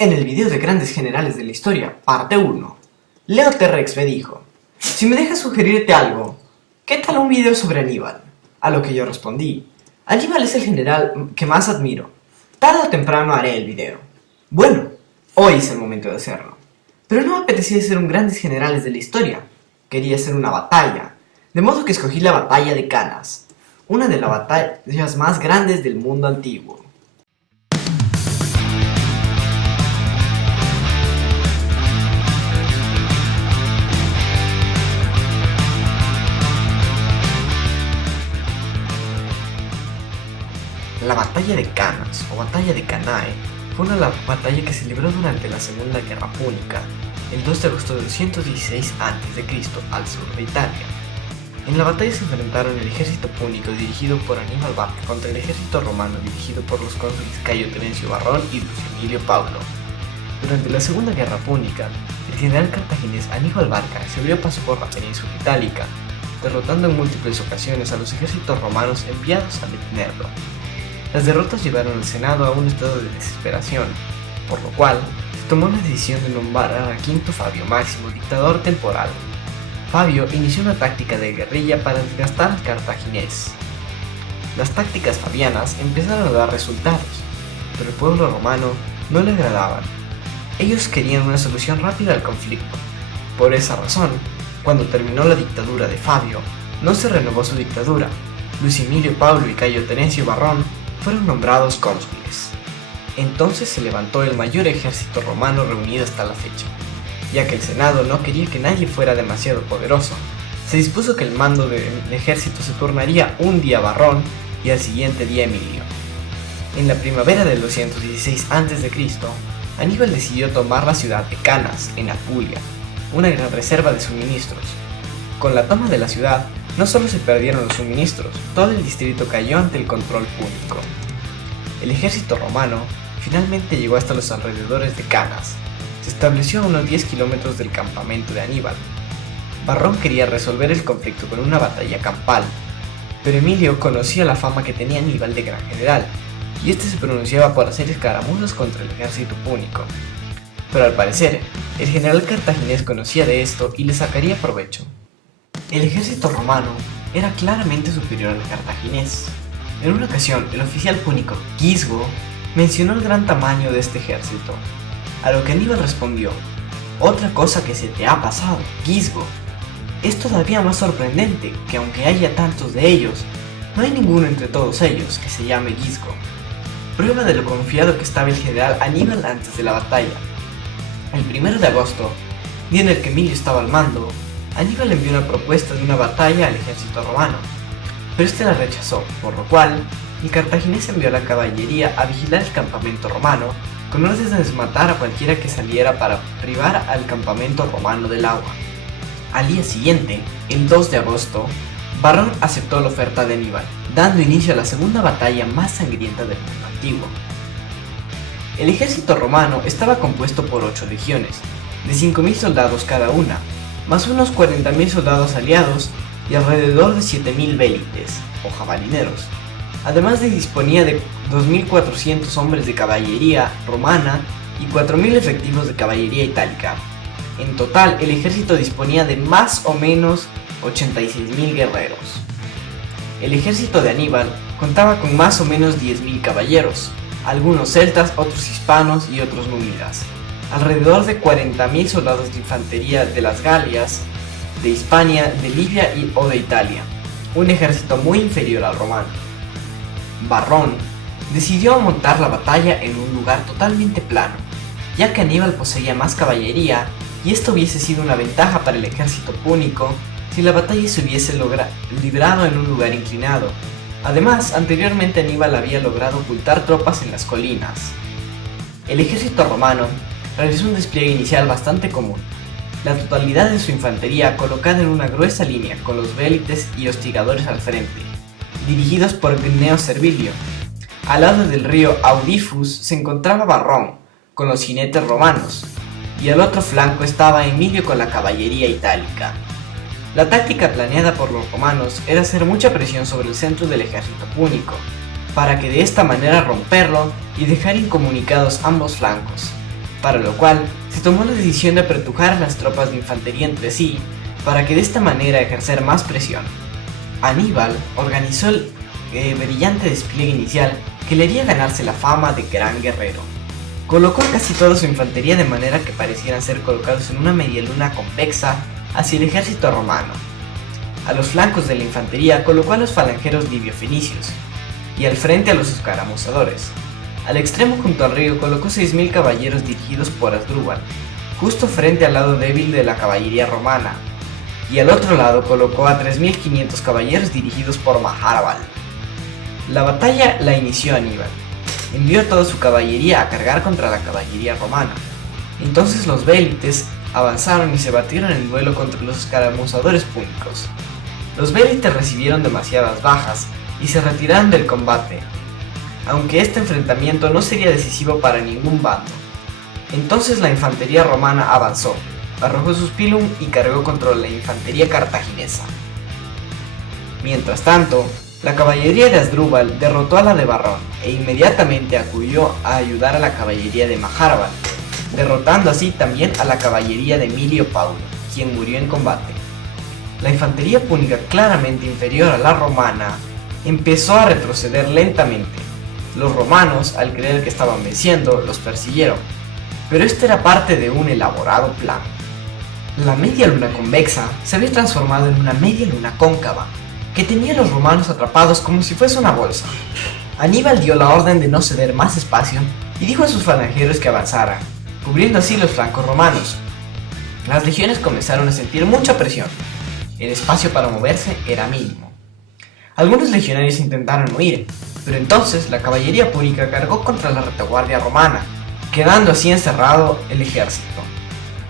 En el video de Grandes Generales de la Historia, parte 1, Leo T-Rex me dijo: si me dejas sugerirte algo, ¿qué tal un video sobre Aníbal? A lo que yo respondí: Aníbal es el general que más admiro. Tarde o temprano haré el video. Bueno, hoy es el momento de hacerlo. Pero no me apetecía ser un Grandes Generales de la Historia. Quería hacer una batalla, de modo que escogí la batalla de Canas, una de las batallas más grandes del mundo antiguo. La batalla de Canas, o batalla de Cannae, fue una batalla que se libró durante la Segunda Guerra Púnica, el 2 de agosto de 216 a.C. al sur de Italia. En la batalla se enfrentaron el ejército púnico dirigido por Aníbal Barca contra el ejército romano dirigido por los cónsules Cayo Terencio Varrón y Lucio Emilio Paulo. Durante la Segunda Guerra Púnica, el general cartaginés Aníbal Barca se abrió paso por la península itálica, derrotando en múltiples ocasiones a los ejércitos romanos enviados a detenerlo. Las derrotas llevaron al Senado a un estado de desesperación, por lo cual se tomó la decisión de nombrar a Quinto Fabio Máximo dictador temporal. Fabio inició una táctica de guerrilla para desgastar al cartaginés. Las tácticas fabianas empezaron a dar resultados, pero el pueblo romano no le agradaban. Ellos querían una solución rápida al conflicto. Por esa razón, cuando terminó la dictadura de Fabio, no se renovó su dictadura. Lucio Emilio Paulo y Cayo Terencio Varrón fueron nombrados cónsules. Entonces se levantó el mayor ejército romano reunido hasta la fecha. Ya que el Senado no quería que nadie fuera demasiado poderoso, se dispuso que el mando del ejército se turnaría un día a Varrón y al siguiente día a Emilio. En la primavera del 216 a.C., Aníbal decidió tomar la ciudad de Canas, en Apulia, una gran reserva de suministros. Con la toma de la ciudad, no solo se perdieron los suministros, todo el distrito cayó ante el control púnico. El ejército romano finalmente llegó hasta los alrededores de Canas. Se estableció a unos 10 kilómetros del campamento de Aníbal. Varrón quería resolver el conflicto con una batalla campal, pero Emilio conocía la fama que tenía Aníbal de gran general, y este se pronunciaba por hacer escaramuzas contra el ejército púnico. Pero al parecer, el general cartaginés conocía de esto y le sacaría provecho. El ejército romano era claramente superior al cartaginés. En una ocasión, el oficial púnico Gisgo mencionó el gran tamaño de este ejército, a lo que Aníbal respondió: otra cosa que se te ha pasado, Gisgo. Es todavía más sorprendente que aunque haya tantos de ellos, no hay ninguno entre todos ellos que se llame Gisgo. Prueba de lo confiado que estaba el general Aníbal antes de la batalla. El 1 de agosto, día en el que Emilio estaba al mando, Aníbal envió una propuesta de una batalla al ejército romano, pero este la rechazó, por lo cual el cartaginés envió a la caballería a vigilar el campamento romano con órdenes de matar a cualquiera que saliera para privar al campamento romano del agua. Al día siguiente, el 2 de agosto, Varrón aceptó la oferta de Aníbal, dando inicio a la segunda batalla más sangrienta del mundo antiguo. El ejército romano estaba compuesto por 8 legiones, de 5.000 soldados cada una, más unos 40.000 soldados aliados y alrededor de 7.000 vélites, o jabalineros. Además disponía de 2.400 hombres de caballería romana y 4.000 efectivos de caballería itálica. En total, el ejército disponía de más o menos 86.000 guerreros. El ejército de Aníbal contaba con más o menos 10.000 caballeros, algunos celtas, otros hispanos y otros númidas. Alrededor de 40.000 soldados de infantería de las Galias, de Hispania, de Libia o de Italia, un ejército muy inferior al romano. Varrón decidió montar la batalla en un lugar totalmente plano, ya que Aníbal poseía más caballería y esto hubiese sido una ventaja para el ejército púnico si la batalla se hubiese librado en un lugar inclinado. Además, anteriormente Aníbal había logrado ocultar tropas en las colinas. El ejército romano realizó un despliegue inicial bastante común, la totalidad de su infantería colocada en una gruesa línea con los vélites y hostigadores al frente, dirigidos por Gneo Servilio. Al lado del río Audifus se encontraba Varrón con los jinetes romanos, y al otro flanco estaba Emilio con la caballería itálica. La táctica planeada por los romanos era hacer mucha presión sobre el centro del ejército púnico, para que de esta manera romperlo y dejar incomunicados ambos flancos. para lo cual se tomó la decisión de apretujar a las tropas de infantería entre sí para que de esta manera ejercer más presión. Aníbal organizó el brillante despliegue inicial que le haría ganarse la fama de gran guerrero. Colocó a casi toda su infantería de manera que parecieran ser colocados en una media luna convexa hacia el ejército romano. A los flancos de la infantería colocó a los falangeros libio-fenicios y al frente a los escaramuzadores. Al extremo junto al río colocó 6.000 caballeros dirigidos por Asdrúbal, justo frente al lado débil de la caballería romana, y al otro lado colocó a 3.500 caballeros dirigidos por Maharbal. La batalla la inició Aníbal. Envió toda su caballería a cargar contra la caballería romana. Entonces los vélites avanzaron y se batieron en duelo contra los escaramuzadores púnicos. Los vélites recibieron demasiadas bajas y se retiraron del combate, aunque este enfrentamiento no sería decisivo para ningún bando. Entonces la infantería romana avanzó, arrojó sus pilum y cargó contra la infantería cartaginesa. Mientras tanto, la caballería de Asdrúbal derrotó a la de Barrón e inmediatamente acudió a ayudar a la caballería de Maharbal, derrotando así también a la caballería de Emilio Paulo, quien murió en combate. La infantería púnica, claramente inferior a la romana, empezó a retroceder lentamente. Los romanos, al creer que estaban venciendo, los persiguieron, pero esto era parte de un elaborado plan. La media luna convexa se había transformado en una media luna cóncava, que tenía a los romanos atrapados como si fuese una bolsa. Aníbal dio la orden de no ceder más espacio y dijo a sus falangeros que avanzaran, cubriendo así los flancos romanos. Las legiones comenzaron a sentir mucha presión. El espacio para moverse era mínimo. Algunos legionarios intentaron huir, pero entonces la caballería púnica cargó contra la retaguardia romana, quedando así encerrado el ejército.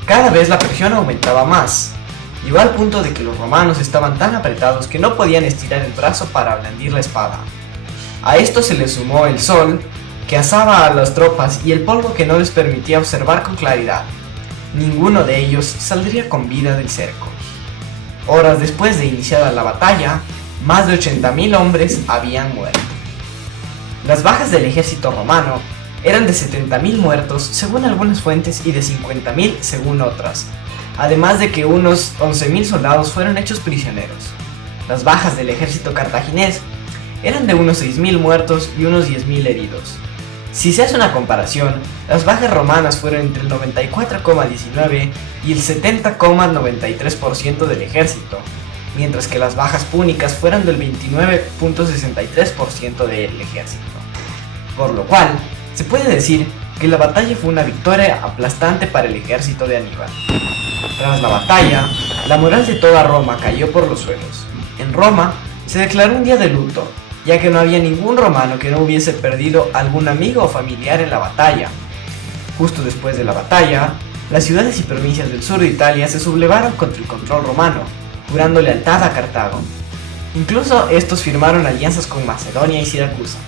Cada vez la presión aumentaba más. Llegó al punto de que los romanos estaban tan apretados que no podían estirar el brazo para blandir la espada. A esto se le sumó el sol, que asaba a las tropas, y el polvo que no les permitía observar con claridad. Ninguno de ellos saldría con vida del cerco. Horas después de iniciada la batalla, más de 80.000 hombres habían muerto. Las bajas del ejército romano eran de 70.000 muertos según algunas fuentes y de 50.000 según otras, además de que unos 11.000 soldados fueron hechos prisioneros. Las bajas del ejército cartaginés eran de unos 6.000 muertos y unos 10.000 heridos. Si se hace una comparación, las bajas romanas fueron entre el 94,19 y el 70,93% del ejército, mientras que las bajas púnicas fueron del 29,63% del ejército. Por lo cual, se puede decir que la batalla fue una victoria aplastante para el ejército de Aníbal. Tras la batalla, la moral de toda Roma cayó por los suelos. En Roma se declaró un día de luto, ya que no había ningún romano que no hubiese perdido algún amigo o familiar en la batalla. Justo después de la batalla, las ciudades y provincias del sur de Italia se sublevaron contra el control romano, jurando lealtad a Cartago. Incluso estos firmaron alianzas con Macedonia y Siracusa.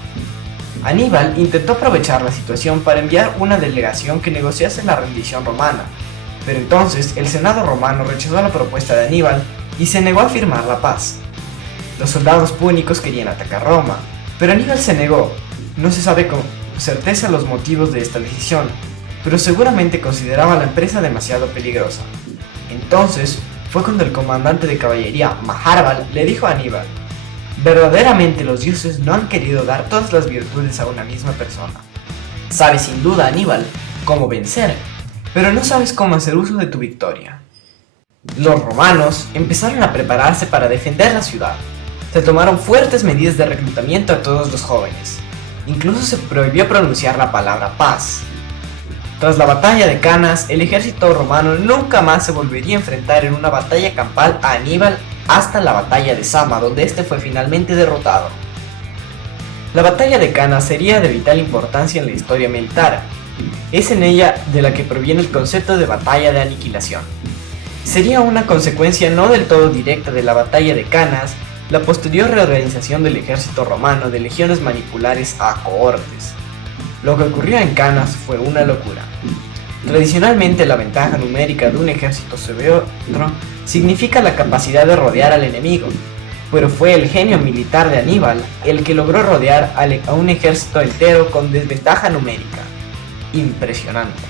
Aníbal intentó aprovechar la situación para enviar una delegación que negociase la rendición romana, pero entonces el Senado romano rechazó la propuesta de Aníbal y se negó a firmar la paz. Los soldados púnicos querían atacar Roma, pero Aníbal se negó. No se sabe con certeza los motivos de esta decisión, pero seguramente consideraba la empresa demasiado peligrosa. Entonces fue cuando el comandante de caballería Maharbal le dijo a Aníbal: verdaderamente los dioses no han querido dar todas las virtudes a una misma persona. Sabes sin duda, Aníbal, cómo vencer, pero no sabes cómo hacer uso de tu victoria. Los romanos empezaron a prepararse para defender la ciudad. Se tomaron fuertes medidas de reclutamiento a todos los jóvenes. Incluso se prohibió pronunciar la palabra paz. Tras la batalla de Canas, el ejército romano nunca más se volvería a enfrentar en una batalla campal a Aníbal hasta la batalla de Zama, donde este fue finalmente derrotado. La batalla de Canas sería de vital importancia en la historia militar. Es en ella de la que proviene el concepto de batalla de aniquilación. Sería una consecuencia no del todo directa de la batalla de Canas la posterior reorganización del ejército romano de legiones manipulares a cohortes. Lo que ocurrió en Canas fue una locura. Tradicionalmente la ventaja numérica de un ejército sobre otro significa la capacidad de rodear al enemigo, pero fue el genio militar de Aníbal el que logró rodear a un ejército entero con desventaja numérica. Impresionante.